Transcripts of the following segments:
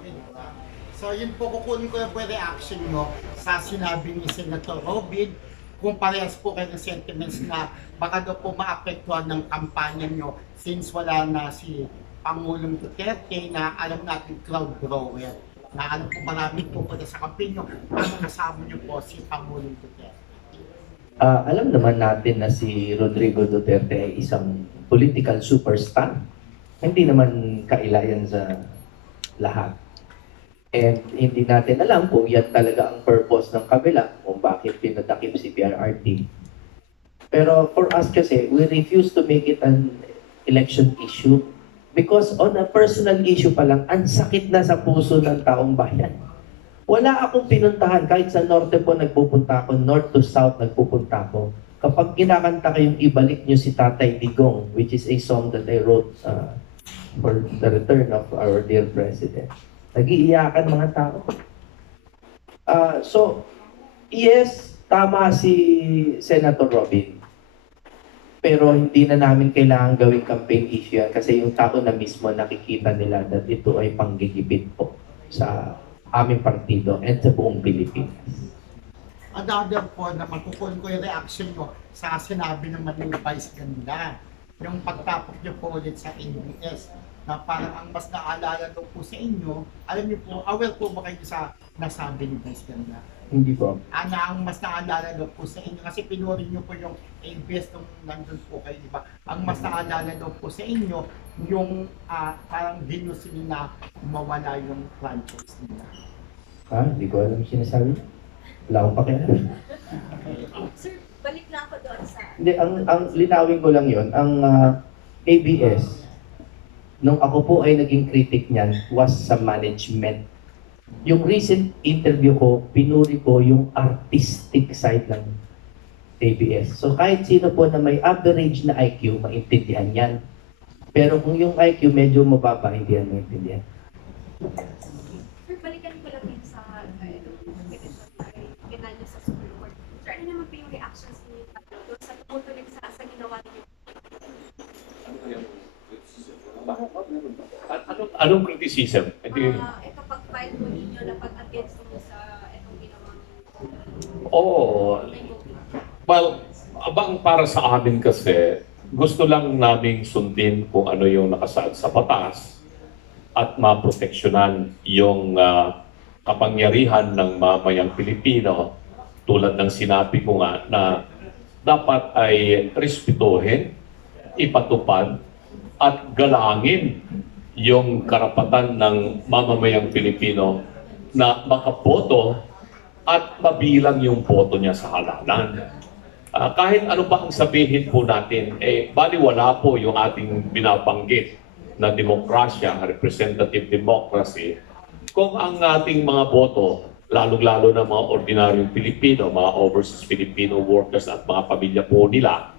kami, di ba? So yun po, kukunin ko yung reaction nyo sa sinabi ni Senator Robin kung parehas po kayo ng sentiments na baka daw po maapektuhan ng kampanya nyo since wala na si Pangulong Duterte na alam natin crowd drawer na alam po marami po po sa kampanya nyo ang kasama nyo po si Pangulong Duterte. Alam naman natin na si Rodrigo Duterte ay isang political superstar. Hindi naman kailayan sa lahat. And hindi natin alam kung yan talaga ang purpose ng kabila, kung bakit pinatakip si PRRT. Pero for us kasi, we refuse to make it an election issue because on a personal issue pa lang, ang sakit na sa puso ng taong bayan. Wala akong pinuntahan, kahit sa norte po nagpupunta ako, north to south nagpupunta ako. Kapag kinakanta kayong ibalik nyo si Tatay Digong, which is a song that I wrote for the return of our dear President, nag-iiyakan mga tao. So, yes, tama si Senator Robin. Pero hindi na namin kailangan gawing campaign issue yan kasi yung tao na mismo nakikita nila that ito ay panggigipit po sa aming partido and sa buong Pilipinas. Another po na makukunin ko yung reaction nyo sa sinabi ng Manila Vice ganda. Yung pagtapok nyo po ulit sa NBS na parang ang mas naalala daw po sa inyo, alam niyo po, aware po ba kayo sa nasabi ni Vice ganda? Hindi po. Na ang mas naalala daw po sa inyo, kasi pinuri niyo po yung ABS nung nandun po kayo, di ba? Ang mas naalala daw po sa inyo, yung parang ginusin na mawala yung franchise nila. Hindi ko alam yung sinasabi. Wala akong pakialam. Sir, balik lang ako doon sa... Hindi, ang linawin ko lang yon, ang ABS, nung ako po ay naging critic niyan, was sa management. Yung recent interview ko, pinuri ko yung artistic side ng ABS. So kahit sino po na may average na IQ, maintindihan yan. Pero kung yung IQ medyo mababa, hindi yan maintindihan. Sir, balikan ko lang yun sa petition ay ginanyo sa Supreme Court. Sir, ano naman po yung reactions niyo doon sa tumutuloy sa ginawa niyo? Anong criticism? Ito pag-file po ninyo na pag-against mo sa itong ginawang Oo. Well, abang para sa amin kasi, gusto lang naming sundin kung ano yung nakasaad sa batas at maproteksyonan yung kapangyarihan ng mamayang Pilipino tulad ng sinabi ko nga na dapat ay respetuhin, ipatupad at galangin yung karapatan ng mamamayang Pilipino na makaboto at mabilang yung boto niya sa halalan. Kahit ano pa ang sabihin po natin, baliwala po yung ating binabanggit na demokrasya, representative democracy, kung ang ating mga boto, lalong-lalo na mga ordinaryong Pilipino, mga overseas Filipino workers at mga pamilya po nila,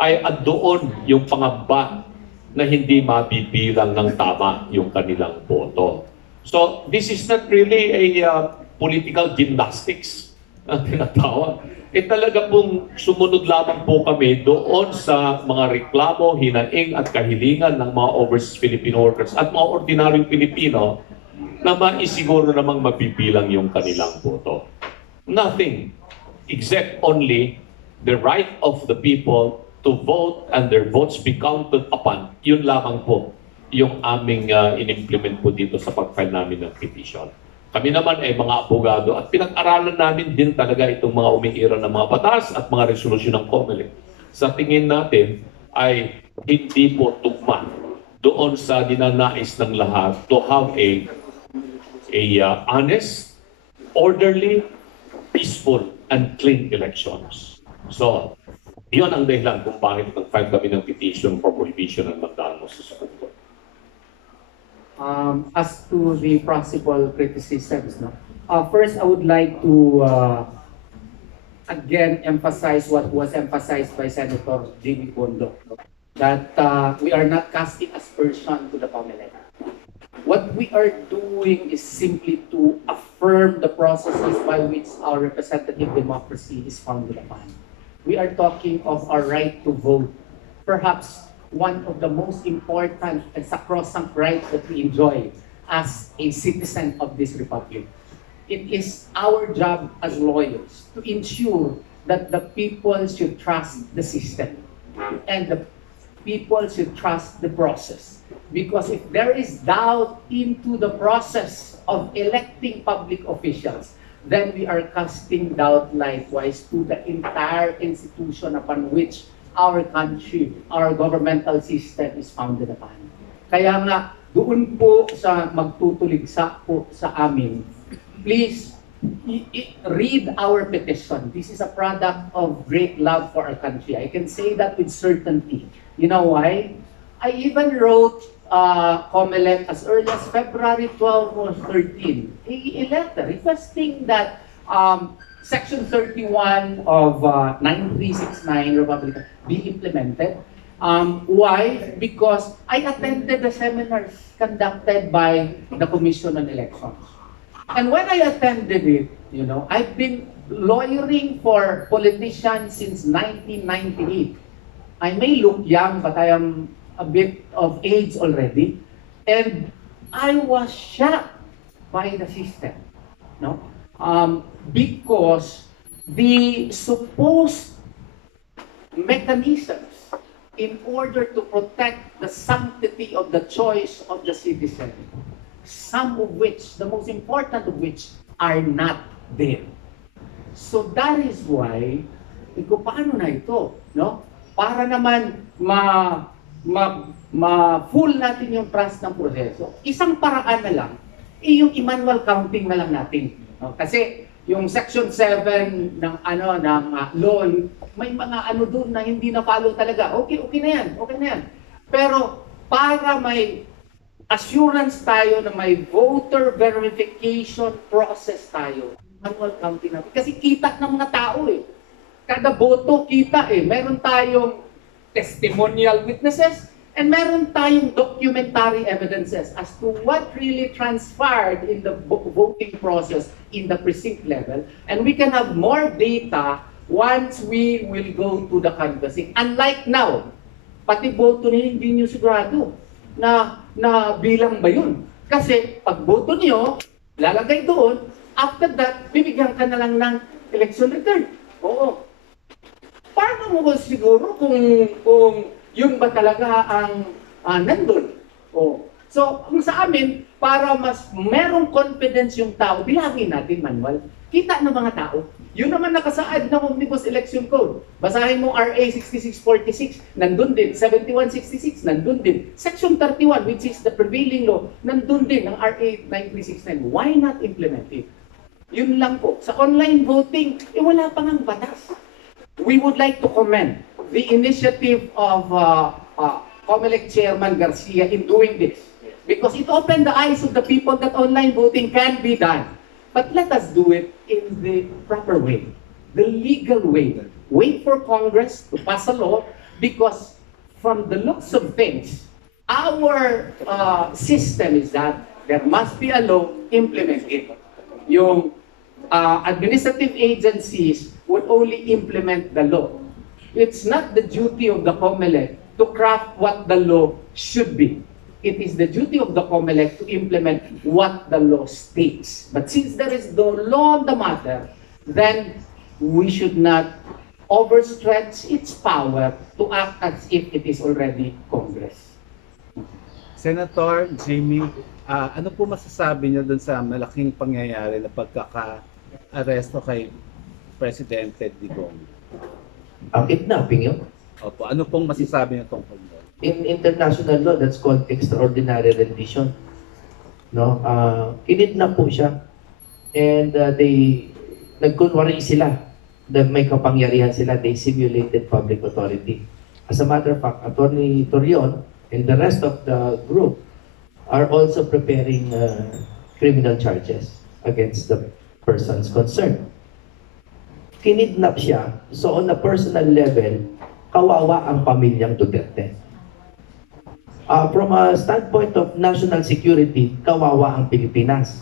ay doon yung pangamba na hindi mabibilang ng tama yung kanilang boto. So, this is not really a political gymnastics na tinatawag. Talaga pong sumunod lamang po kami doon sa mga reklamo, hinaing at kahilingan ng mga overseas Filipino workers at mga ordinaryong Pilipino na maisiguro namang mabibilang yung kanilang boto. Nothing except only the right of the people to vote and their votes be counted upon. Yun lamang po yung aming in-implement po dito sa pag-file namin ng petition. Kami naman ay mga abogado at pinag-aralan namin din talaga itong mga umiiral ng mga batas at mga resolusyon ng COMELEC. Sa tingin natin ay hindi po tugma doon sa dinanais ng lahat to have a honest, orderly, peaceful, and clean elections. So, yun ang dahilan kung bakit nag-file kami ng petition for prohibition ng magdano sa Supreme Court. As to the possible criticisms, no? First, I would like to again emphasize what was emphasized by Senator Jimmy Bondo, that we are not casting aspersion to the COMELEC. What we are doing is simply to affirm the processes by which our representative democracy is founded upon. We are talking of our right to vote, perhaps one of the most important and sacrosanct rights that we enjoy as a citizen of this republic. It is our job as lawyers to ensure that the people should trust the system and the people should trust the process. Because if there is doubt into the process of electing public officials, then we are casting doubt likewise to the entire institution upon which our country, our governmental system is founded upon. Kaya nga, doon po sa magtutuligsa po sa amin, please read our petition. This is a product of great love for our country. I can say that with certainty. You know why? I even wrote COMELEC as early as February 12 or 13, a letter requesting that Section 31 of 9369 Republic be implemented. Why? Because I attended the seminars conducted by the Commission on Elections. And when I attended it, you know, I've been lawyering for politicians since 1998. I may look young, but I am a bit of age already. And I was shocked by the system, no? Because the supposed mechanisms in order to protect the sanctity of the choice of the citizen, some of which, the most important of which, are not there. So that is why, paano na ito, no? Para naman ma-full natin yung trust ng proseso, isang paraan na lang, yung i-manual counting na lang natin. No? Kasi yung Section 7 ng law, may mga doon na hindi na follow talaga. Okay na yan, okay na yan. Pero para may assurance tayo na may voter verification process tayo, manual counting natin. Kasi kita ng mga tao eh. Kada boto kita eh. Meron tayong testimonial witnesses and meron tayong documentary evidences as to what really transpired in the voting process in the precinct level. And we can have more data once we will go to the canvassing. Unlike now, pati boto niyo hindi niyo sigurado na bilang ba yun. Kasi pag boto niyo, lalagay doon, after that, bibigyan ka na lang ng election return. Oo. Paano mo ba siguro kung yun ba talaga ang nandun? Oo. So, kung sa amin, para mas merong confidence yung tao, bilangin natin manual. Kita ng mga tao. Yun naman nakasaad ng Omnibus Election Code. Basahin mo RA 6646, nandun din. 7166, nandun din. Section 31, which is the prevailing law, nandun din ng RA 9369. Why not implement it? Yun lang po. Sa online voting, wala pang ang batas. We would like to commend the initiative of COMELEC Chairman Garcia in doing this. Because it opened the eyes of the people that online voting can be done. But let us do it in the proper way, the legal way. Wait for Congress to pass a law because from the looks of things, our system is that there must be a law implemented. Yung administrative agencies would only implement the law. It's not the duty of the COMELEC to craft what the law should be. It is the duty of the COMELEC to implement what the law states. But since there is no law on the matter, then we should not overstretch its power to act as if it is already Congress. Senator Jimmy, ano po masasabi niyo dun sa malaking pangyayari na pagkaka-aresto kay Presidente Digong? Ang kidnapping yun. Opo, ano pong masasabi niyo tungkol doon? In international law, that's called extraordinary rendition. No? Kinidnap po siya. And nagkunwari sila na may kapangyarihan sila. They simulated public authority. As a matter of fact, Attorney Torion and the rest of the group are also preparing criminal charges against the persons concerned. Kinidnap siya. So on a personal level, kawawa ang pamilyang Duterte. From a standpoint of national security, kawawa ang Pilipinas.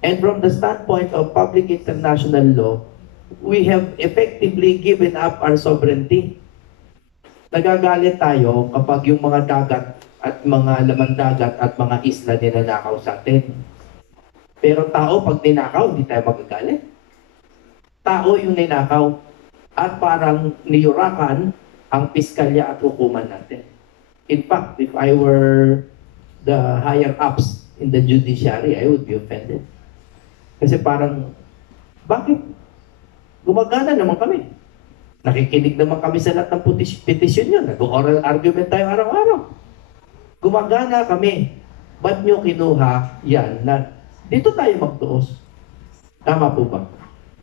And from the standpoint of public international law, we have effectively given up our sovereignty. Nagagalit tayo kapag yung mga dagat at mga laman dagat at mga isla ninanakaw sa atin. Pero tao, pag ninakaw, hindi tayo magagalit. Tao yung ninakaw at parang niyurakan ang piskalya at hukuman natin. In fact, if I were the higher ups in the judiciary, I would be offended. Kasi parang, bakit? Gumagana naman kami. Nakikinig naman kami sa lahat ng petisyon nyo. Nag-oral argument tayo araw-araw. Gumagana kami. Ba't nyo kinuha yan na dito tayo magtuos? Tama po ba?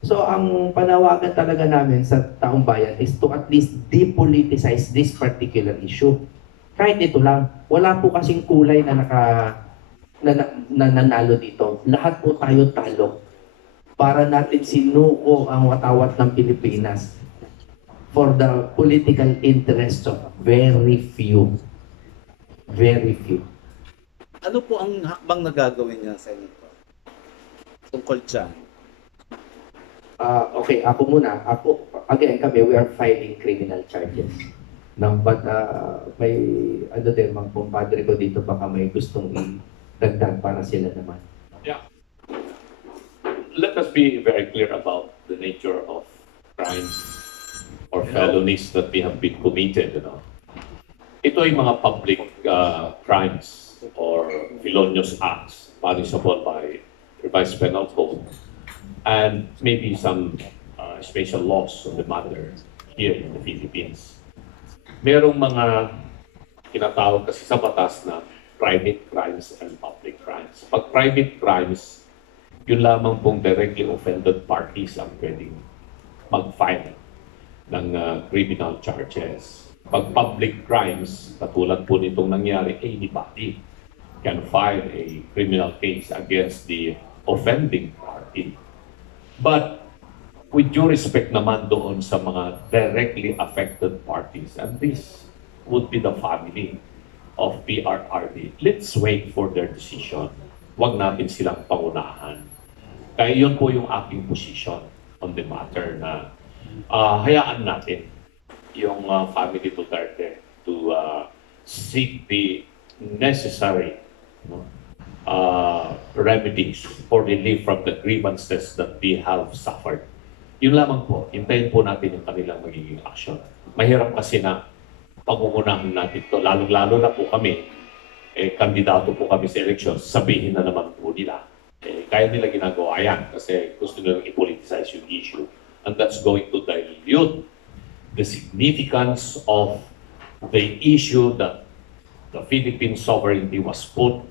So, ang panawagan talaga namin sa taong bayan is to at least depoliticize this particular issue. Kahit ito lang, wala po kasing kulay na nanalo dito. Lahat po tayo talo para natin sinuko ang watawat ng Pilipinas for the political interest of very few. Very few. Ano po ang hakbang na gagawin niya, Senator? Tungkol dyan. Okay, ako muna. Again, kami, we are filing criminal charges. No, but may ano din, mga kumpadre ko dito, baka may gustong i-dagdag para sila naman. Yeah. Let us be very clear about the nature of crimes or felonies that we have been committed. Ito ay mga public crimes or felonious acts punishable by revised penal code and maybe some special laws on the matter here in the Philippines. Merong mga tinatawag kasi sa batas na private crimes and public crimes. Pag private crimes, yun lamang pong directly offended parties ang pwedeng mag-file ng criminal charges. Pag public crimes, katulad po nitong nangyari, anybody can file a criminal case against the offending party. But with due respect naman doon sa mga directly affected parties, and this would be the family of PRRD, let's wait for their decision. Huwag natin silang pangunahan. Kaya yun po yung aking position on the matter na hayaan natin yung family Duterte to seek the necessary remedies for relief from the grievances that they have suffered. Yun lamang po, hintayin po natin yung kanilang magiging action. Mahirap kasi na pag-uunahan natin ito, lalong-lalo na po kami, kandidato po kami sa eleksyon, sabihin na naman po nila. Kaya nila ginagawa yan kasi gusto nilang i-politicize yung issue. And that's going to dilute the significance of the issue that the Philippine sovereignty was put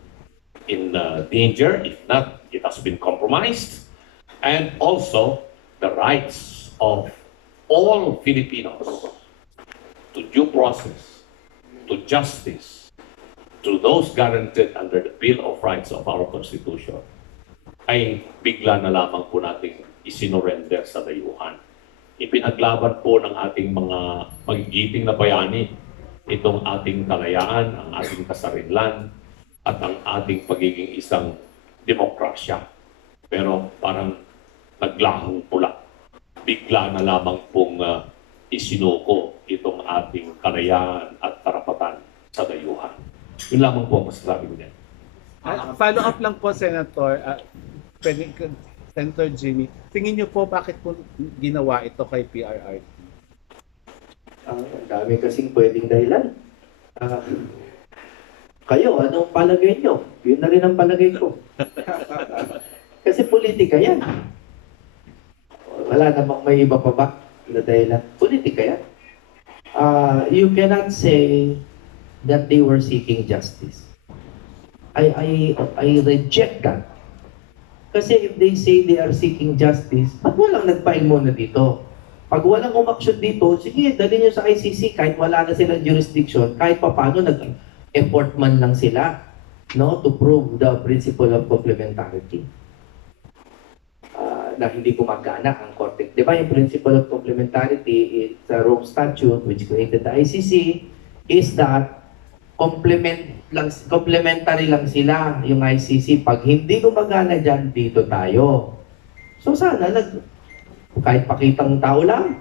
in danger. If not, it has been compromised. And also, the rights of all Filipinos to due process, to justice, to those guaranteed under the Bill of Rights of our Constitution, ay bigla na lamang po nating isinurrender sa dayuhan. Ipinaglaban po ng ating mga magigiting na bayani itong ating kalayaan, ang ating kasarinlan, at ang ating pagiging isang demokrasya. Pero parang naglahong pula. Bigla na lamang pong isinuko itong ating kalayaan at karapatan sa dayuhan. Yun lamang po ang masasabi ko niyan. Follow up lang po, Senator. Senator Jimmy, tingin niyo po bakit po ginawa ito kay PRRD? Ang dami kasing pwedeng dahilan. Kayo, anong palagay nyo? Yun na rin ang palagay ko. Kasi politika yan. Wala namang may iba pa ba na dahilan. Politika yan. You cannot say that they were seeking justice. I reject that. Kasi if they say they are seeking justice, ba't walang nag-file muna dito? Pag walang umaksyon dito, sige, dali nyo sa ICC kahit wala na silang jurisdiction, kahit paano nag-effort man lang sila, no, to prove the principle of complementarity. Na hindi gumagana ang korte. Di ba yung principle of complementarity in the Rome Statute, which created the ICC, is that complementary lang sila yung ICC. Pag hindi gumagana dyan, dito tayo. So sana, kahit pakitang tao lang,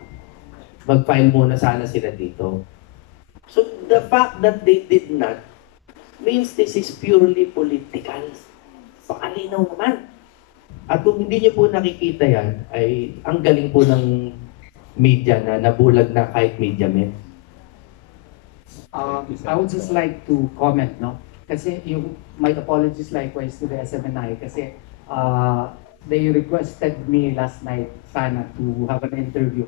mag-file muna sana sila dito. So the fact that they did not means this is purely political. Pakalinaw naman. At kung hindi niyo po nakikita yan, ay ang galing po ng media na nabulag na kahit media men. I would just like to comment, no? Kasi my apologies likewise to the SMNI kasi they requested me last night sana to have an interview